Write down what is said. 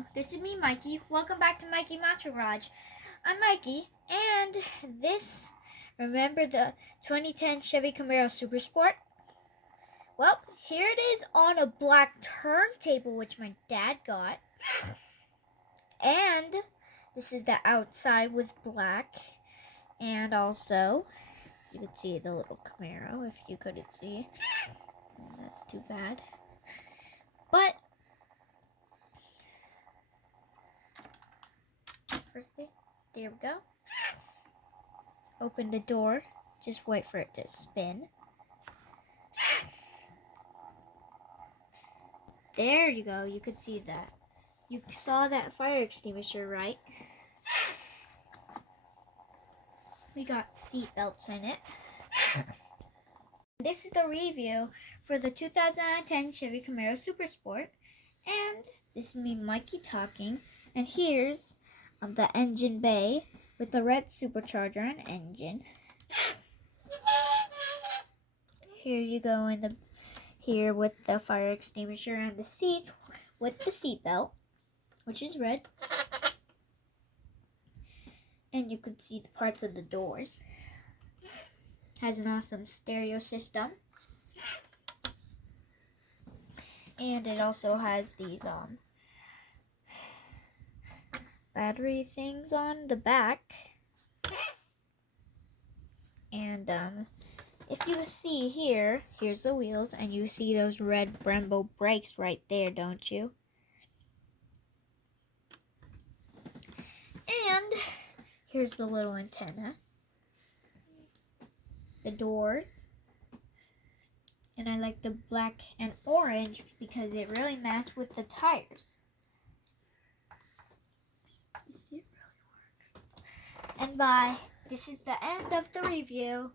Hello, this is me, Mikey. Welcome back to Mikey Macho Garage. I'm Mikey, and remember the 2010 Chevy Camaro Super Sport? Well, here it is on a black turntable, which my dad got. And this is the outside with black. And also, you can see the little Camaro if you couldn't see. That's too bad. But first thing, there we go. Open the door. Just wait for it to spin. There you go. You could see that. You saw that fire extinguisher, right? We got seat belts in it. This is the review for the 2010 Chevy Camaro Super Sport. And this is me, Mikey, talking. And here's the engine bay with the red supercharger and engine. Here you go here with the fire extinguisher and the seats with the seat belt, which is red. And you can see the parts of the doors. Has an awesome stereo system. And it also has these battery things on the back. And if you see here's the wheels, and you see those red Brembo brakes right there, don't you? And here's the little antenna, the doors, and I like the black and orange because it really matches with the tires. You see, it really works. And bye. This is the end of the review.